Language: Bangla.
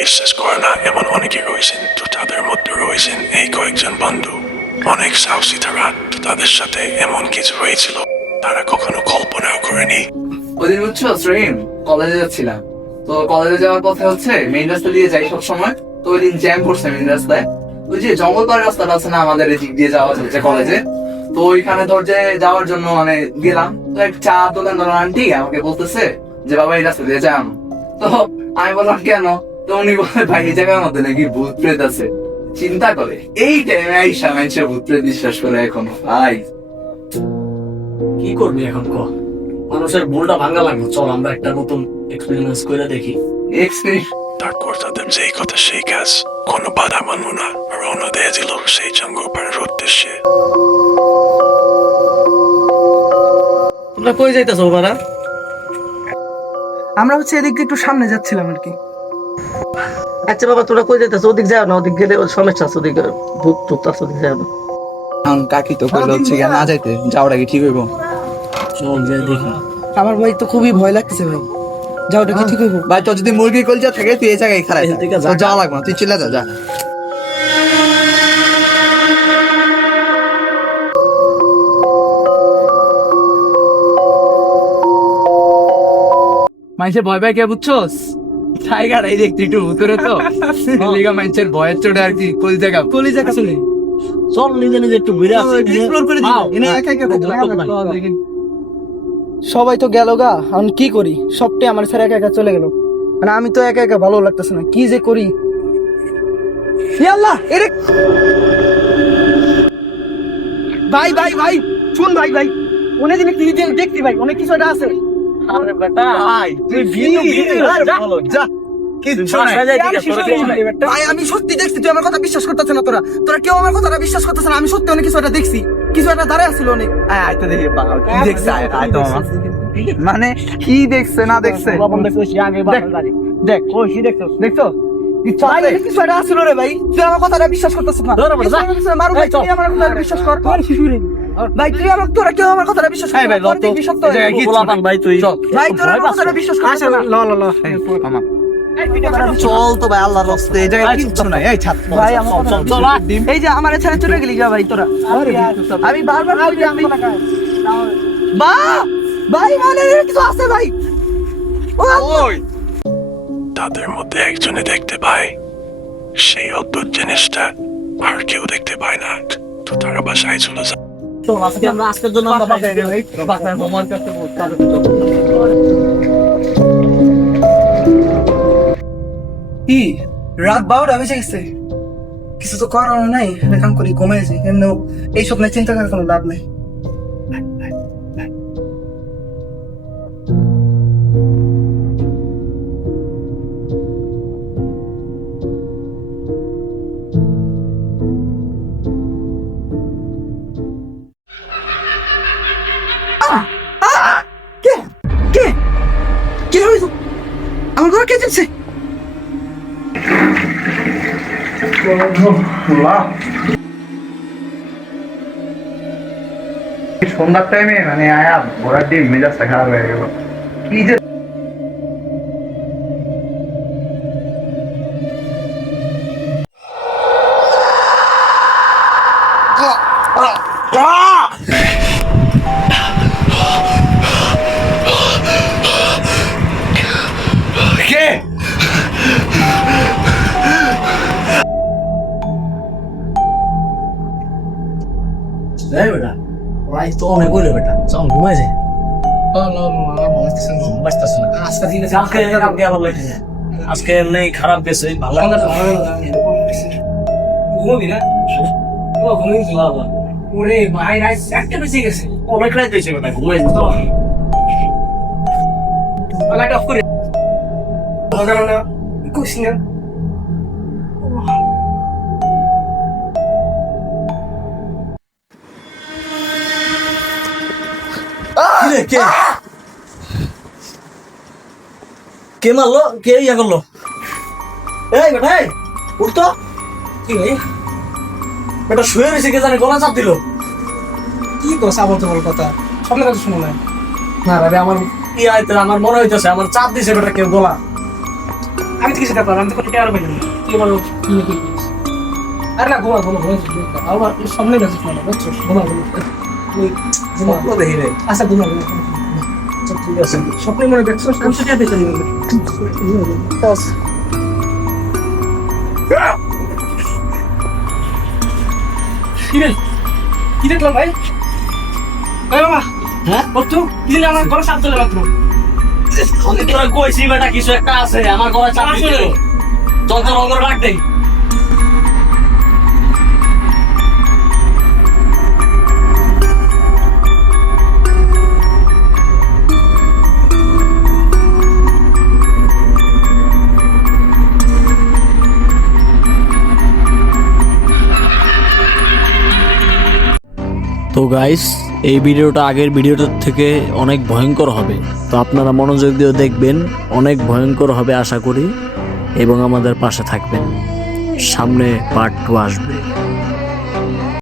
বিশ্বাস করে না এমন অনেকে রয়েছেন তো তাদের মধ্যে রয়েছেন এই কয়েকজন বন্ধু অনেক সাহসী তারা তো তাদের সাথে এমন কিছু হয়েছিল তারা কখনো কল্পনাও করেনি শ্রেম কলেজে যাচ্ছিলাম তো কলেজে যাওয়ার পথে হচ্ছে মেইন রাস্তা দিয়ে যাই সব সময় তো ওই দিন জ্যাম মেইন রাস্তায়। ওই যে রাস্তাটা আছে না, আমাদের এদিক দিয়ে যাওয়া হচ্ছে কলেজে তো ওইখানে ধর যে যাওয়ার জন্য মানে গেলাম, তো এক চা দোকানদার আন্টি আমাকে বলতেছে যে, বাবা, এই রাস্তা দিয়ে যাম তো আমি বললাম, কেন? তো উনি বলে ভাই এই জায়গার মধ্যে নাকি ভূত প্রেত আছে। চিন্তা করে। এই টাইমে আইসা ভূত প্রেত বিশ্বাস করে এখনও। ভাই। কি করবি এখন ক? মানুষের ভুলটা ভাঙা লাগবে। চল আমরা একটা নতুন এক্সপেরিমেন্স করে দেখি। তারপর তাদের যেই কথা সেই কাজ। কোনো বাধা মানব না। রওনা দিয়ে দিল সেই জঙ্গল পাড়ের উদ্দেশ্যে। তোমরা কই যাইতেছো বারা আমরা হচ্ছে এদিক দিয়ে একটু সামনে যাচ্ছিলাম আর কি। আচ্ছা বাবা তোরা কই যাইতেছো? ওদিক যাও না ওদিক গেলে ওর সমস্যা আছে ওদিকে ভূত টুত আছে ওদিক যাও না। এখন কাকি তো কইলো হচ্ছে না যাইতে যাওয়াটা কি ঠিক হইব। চল যাই দেখি। আমার ভাই তো খুবই ভয় লাগতেছে ভাই। যাও ওটা কি ঠিক হইব। ভাই তোর যদি মুরগি কলজা থাকে তুই এই জায়গায় খারাপ। যাওয়া লাগবে না তুই চলে যা যা। মানুষের ভয় পায় কে বুঝছোস? টাইগার এই দেখতে একটু ভুতুরে তো। লিগা মানুষের ভয়ের চোটে আর কি কলি জায়গা কলি জায়গা শুনে। চল নিজে নিজে একটু ঘুরে আসি। এক্সপ্লোর করে দিই একা একা সবাই তো গেল গা এখন কি করি? সবটাই আমার স্যার একা একা চলে গেল। মানে আমি তো একা একা ভালো লাগতেছে না কি যে করি? আল্লাহ এরে ভাই ভাই ভাই শুন ভাই ভাই। অনেক দিন কি দিন দেখছি ভাই অনেক কিছু একটা আছে। আরে বেটা। ভাই তুই ভিডিও ভিডিও যা। আমি শিশু সত্যি দেখছি তুই আমার কথা বিশ্বাস করতেছ না তোরা। তোরা কেউ আমার কথাটা বিশ্বাস করতেছ না আমি সত্যি অনেক কিছু একটা দেখছি। কিছু একটা দাঁড়ায় ছিল অনেক। দেখি দেখছে? মানে কি দেখছে না দেখছে? দেখ, দেখছ। দেখছ? কিছু একটা আসলো রে ভাই। তুই আমার কথাটা বিশ্বাস করতেছিস না। মারু ভাই। তুই আমার কথাটা বিশ্বাস কর। ভাই তুই আমার তোরা কেউ আমার কথাটা বিশ্বাস কর ভাই, ভাই তুই। ভাই তোরা আমার কথাটা বিশ্বাস না ল ল ল। মামা চল তো ভাই আল্লাহর রাস্তে এই জায়গায় কিচ্ছু নাই এই ছাত্র ভাই আমার চল, চল, চল, এই যে আমার ছেড়ে চলে গেলি যা ভাই তোরা। আমি বারবার বলি আমি বা ভাই মানে কিছু আছে ভাই? ওই। তাদের মধ্যে একজনে দেখতে পায় সেই অদ্ভুত জিনিসটা আর কেউ দেখতে পায় না। তো তারা বাসায় চলে যায়। আজকের জন্য আমরা কি রাত বারোটা বেজে গেছে। কিছু তো করার নাই এখন করি ঘুমাইছি এমনি এই সব নিয়ে চিন্তা করার কোনো লাভ নেই। আমার ঘর কে চলছে সন্ধ্যার টাইমে মানে আয়া ঘোড়ার ডিম মেজাজটা খারাপ হয়ে গেল। কি যে কে রাই তো অনেক হইল বেটা। চল ঘুমাই যাই বাঁচতেছ না। আজকে এমনি খারাপ গেছে ভালো ঘুমাবি না? ঘুমিয়ে ওরে ভাই রাত একটা বেঁচে গেছে। অনেক রাত হয়েছে বেটা ঘুমাই তো। লাইট অফ করে কইছি না। কে? কে কে মারলো? কে ইয়া করল? এই বেটা উঠতো কি ভাই বেটা শুয়ে রয়েছে, কে জানে গলা চাপ দিল। কি কস আবার তোমার কথা? স্বপ্নের কথা শুনো না না ভাই আমার কি আইতে আমার মনে হইতেছে, আমার চাপ দিছে বেটা কেউ গলা। আমি তো কিছু পারলাম আমি তো কোনো টেয়ার পাইলাম না। তুই বলো, কি নাকি আরে না, ঘুমা ঘুমা ঘুমা আবার সামনে গেছে ঘুমা ঘুমা। তুই স্বপ্ন দেখি রে আচ্ছা ঘুমা। আচ্ছা, ঠিক আছে স্বপ্নে মনে দেখছ আমি তো টেয়ার কি দেখলাম ভাই? বাবা। হ্যাঁ? ওর কি দিলে আমার ঘরে সাপ চলে মাত্র। আমি তোরা কইছি বেটা কিছু একটা আছে আমার গলায় চাপ চল চল ওগুলো রাখ দেই তো গাইস এই ভিডিওটা আগের ভিডিওটার থেকে অনেক ভয়ঙ্কর হবে। তো আপনারা মনোযোগ দিয়ে দেখবেন, অনেক ভয়ঙ্কর হবে আশা করি, এবং আমাদের পাশে থাকবেন। সামনে পার্ট টু আসবে।